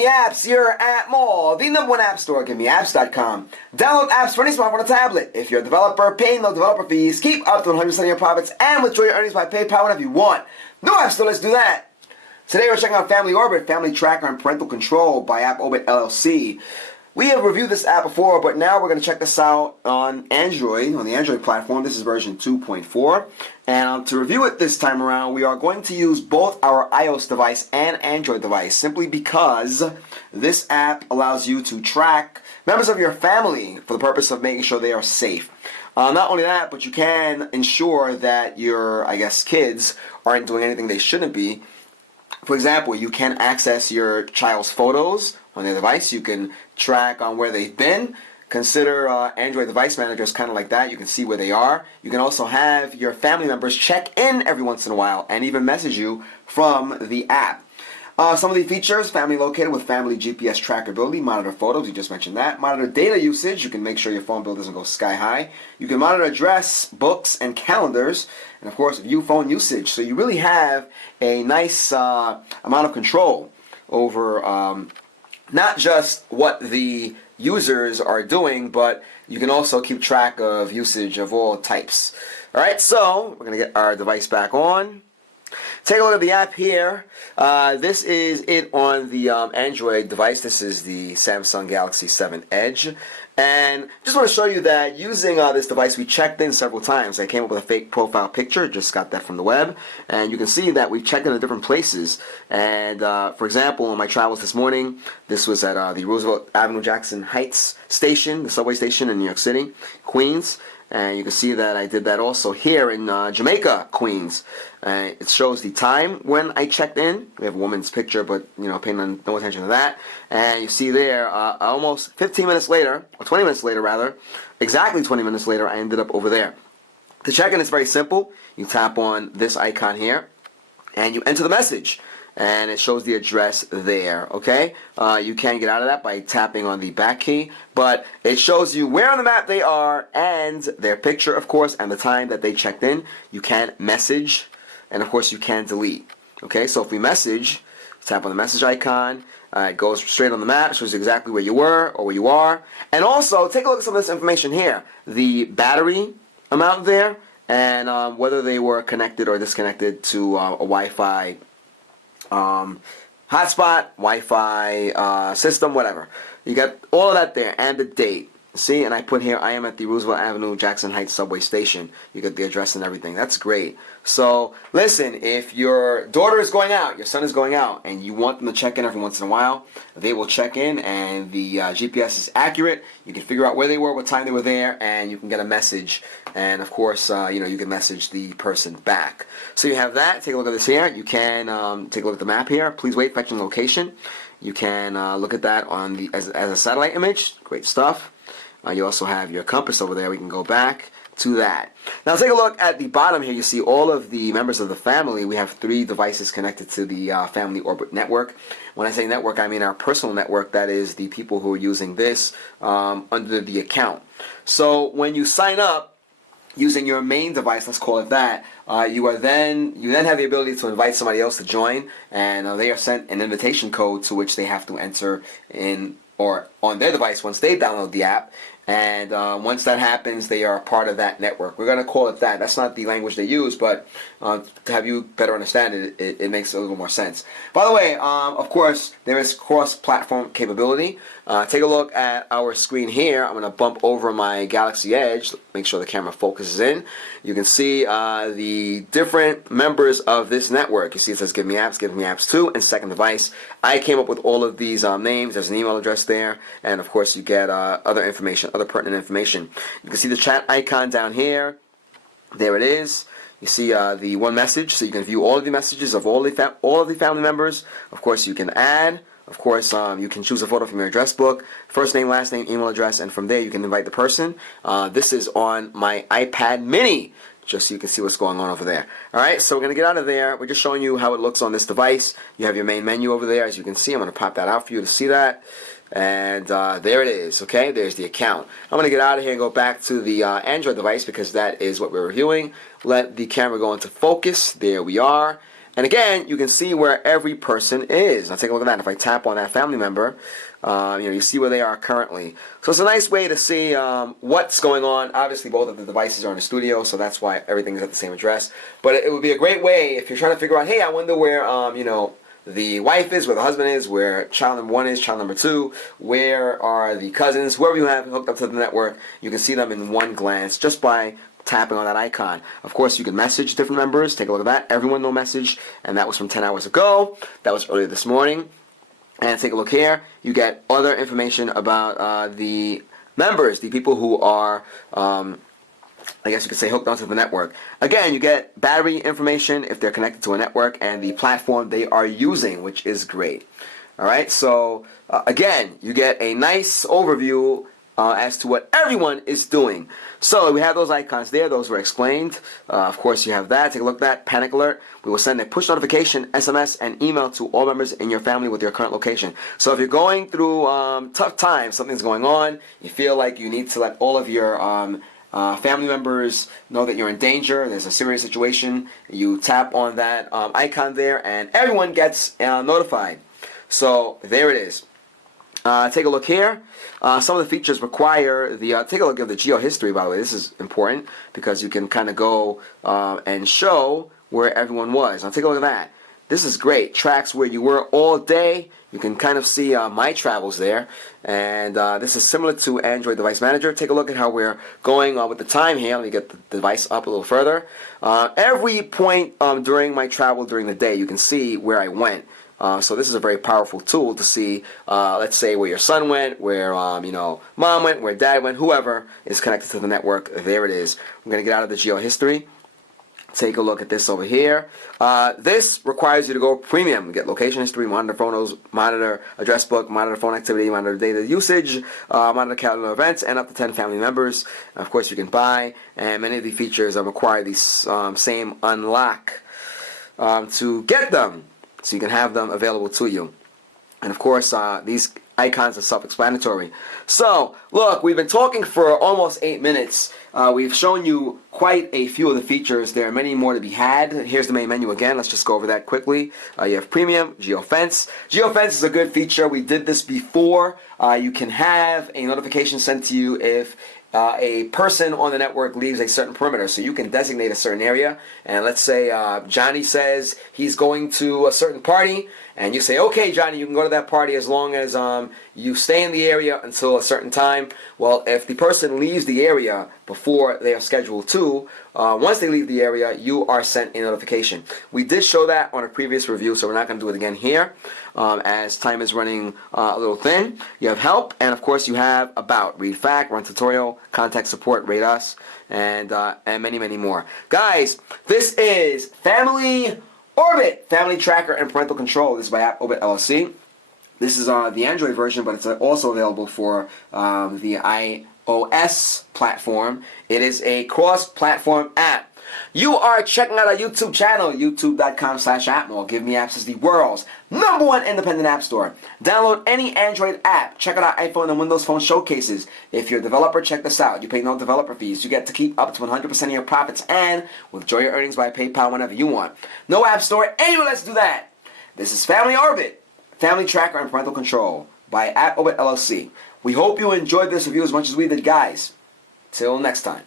GiveMeApps here at Mall, the #1 app store, GiveMeApps.com. Download apps for any smartphone or tablet. If you're a developer, pay no developer fees, keep up to 100% of your profits, and withdraw your earnings by PayPal whenever you want. No app store, let's do that. Today we're checking out Family Orbit, Family Tracker and Parental Control by App Orbit LLC. We have reviewed this app before, but now we're going to check this out on Android, on the Android platform. This is version 2.4. And to review it this time around, we are going to use both our iOS device and Android device, simply because this app allows you to track members of your family for the purpose of making sure they are safe. Not only that, but you can ensure that your, kids aren't doing anything they shouldn't be. For example, you can access your child's photos on their device. You can track on where they've been. Consider Android Device Manager is kind of like that. You can see where they are. You can also have your family members check in every once in a while and even message you from the app. Some of the features: family located with family GPS trackability, monitor photos, you just mentioned that, monitor data usage, you can make sure your phone bill doesn't go sky high, you can monitor address, books, and calendars, and of course view phone usage. So you really have a nice amount of control over not just what the users are doing, but you can also keep track of usage of all types. Alright, so we're going to get our device back on. Take a look at the app here. This is it on the Android device. This is the Samsung Galaxy 7 Edge. And just want to show you that using this device, we checked in several times. I came up with a fake profile picture, just got that from the web. And you can see that we've checked in at different places. And for example, on my travels this morning, this was at the Roosevelt Avenue Jackson Heights station, the subway station in New York City, Queens. And you can see that I did that also here in Jamaica, Queens. It shows the time when I checked in. We have a woman's picture, but paying no attention to that. And you see there, almost 15 minutes later, or 20 minutes later rather, exactly 20 minutes later, I ended up over there. To check in, it's very simple. You tap on this icon here, and you enter the message. And it shows the address there, okay? You can get out of that by tapping on the back key, but it shows you where on the map they are and their picture, of course, and the time that they checked in. You can message, and of course you can delete, okay? So if we message, tap on the message icon, it goes straight on the map, shows exactly where you were or where you are. And also, take a look at some of this information here. The battery amount there, and whether they were connected or disconnected to a Wi-Fi hotspot, Wi-Fi system, whatever. You got all of that there, and the date. See, and I put here, I am at the Roosevelt Avenue Jackson Heights subway station. You get the address and everything. That's great. So, listen, if your daughter is going out, your son is going out, and you want them to check in every once in a while, they will check in, and the GPS is accurate. You can figure out where they were, what time they were there, and you can get a message. And, of course, you can message the person back. So you have that. Take a look at this here. You can take a look at the map here. Please wait, fetching location. You can look at that on the as a satellite image. Great stuff. You also have your compass over there. We can go back to that. Now take a look at the bottom here. You see all of the members of the family. We have 3 devices connected to the Family Orbit network. When I say network, I mean our personal network. That is the people who are using this under the account. So when you sign up using your main device, let's call it that, you then have the ability to invite somebody else to join, and they are sent an invitation code to which they have to enter in or on their device once they download the app. And once that happens, they are a part of that network. We're going to call it that. That's not the language they use, but to have you better understand it, it makes a little more sense. By the way, of course, there is cross-platform capability. Take a look at our screen here. I'm going to bump over my Galaxy Edge, make sure the camera focuses in. You can see the different members of this network. You see it says GiveMeApps 2, and second device. I came up with all of these names. There's an email address there, and of course you get other information, other pertinent information. You can see the chat icon down here. There it is. You see the one message, so you can view all of the messages of all of the family members. Of course, you can add. Of course, you can choose a photo from your address book, first name, last name, email address, and from there you can invite the person. This is on my iPad mini, just so you can see what's going on over there. Alright, so we're going to get out of there. We're just showing you how it looks on this device. You have your main menu over there, as you can see. I'm going to pop that out for you to see that. And there it is, okay? There's the account. I'm going to get out of here and go back to the Android device because that is what we're reviewing. Let the camera go into focus. There we are. And again, you can see where every person is. Now take a look at that. If I tap on that family member, you see where they are currently. So it's a nice way to see what's going on. Obviously, both of the devices are in the studio, so that's why everything's at the same address. But it would be a great way if you're trying to figure out, hey, I wonder where, the wife is, where the husband is, where child number 1 is, child number 2, where are the cousins, whoever you have hooked up to the network. You can see them in one glance just by tapping on that icon. Of course, you can message different members. Take a look at that. Everyone no message, and that was from 10 hours ago. That was earlier this morning. And take a look here. You get other information about the members, the people who are, I guess you could say, hooked onto the network. Again, you get battery information if they're connected to a network and the platform they are using, which is great. All right, so again, you get a nice overview as to what everyone is doing. So we have those icons there. Those were explained. Of course, you have that. Take a look at that. Panic alert. We will send a push notification, SMS, and email to all members in your family with your current location. So if you're going through tough times, something's going on, you feel like you need to let all of your family members know that you're in danger, there's a serious situation, you tap on that icon there, and everyone gets notified. So there it is. Take a look here. Some of the features require the, take a look at the geo history, by the way. This is important because you can kind of go and show where everyone was. Now take a look at that. This is great. Tracks where you were all day. You can kind of see my travels there. And this is similar to Android Device Manager. Take a look at how we're going with the time here. Let me get the device up a little further. Every point during my travel during the day, you can see where I went. So this is a very powerful tool to see, let's say, where your son went, where mom went, where dad went, whoever is connected to the network. There it is. We're going to get out of the geo history. Take a look at this over here. This requires you to go premium. You get location history, monitor photos, monitor address book, monitor phone activity, monitor data usage, monitor calendar events, and up to 10 family members. And of course, you can buy, and many of the features require these same unlock to get them, so you can have them available to you. And of course, these icons are self-explanatory. So, look, we've been talking for almost 8 minutes. We've shown you quite a few of the features. There are many more to be had. Here's the main menu again. Let's just go over that quickly. You have Premium, GeoFence. GeoFence is a good feature. We did this before. You can have a notification sent to you if a person on the network leaves a certain perimeter. So you can designate a certain area, and let's say Johnny says he's going to a certain party, and you say, okay, Johnny, you can go to that party as long as you stay in the area until a certain time. Well, if the person leaves the area before they are scheduled to, once they leave the area, you are sent a notification. We did show that on a previous review, so we're not going to do it again here, as time is running a little thin. You have help, and of course you have about, read fact, run tutorial, contact support, rate us, and many, many more. Guys, this is Family Orbit, Family Tracker and Parental Control. This is by App Orbit LLC. This is the Android version, but it's also available for the iOS platform. It is a cross-platform app. You are checking out our YouTube channel, youtube.com/appmall. GiveMeApps is the world's #1 independent app store. Download any Android app. Check out our iPhone and Windows Phone showcases. If you're a developer, check this out. You pay no developer fees. You get to keep up to 100% of your profits and withdraw your earnings by PayPal whenever you want. No app store. Anyway, let's do that. This is Family Orbit, Family Tracker and Parental Control by App Orbit LLC. We hope you enjoyed this review as much as we did, guys. Till next time.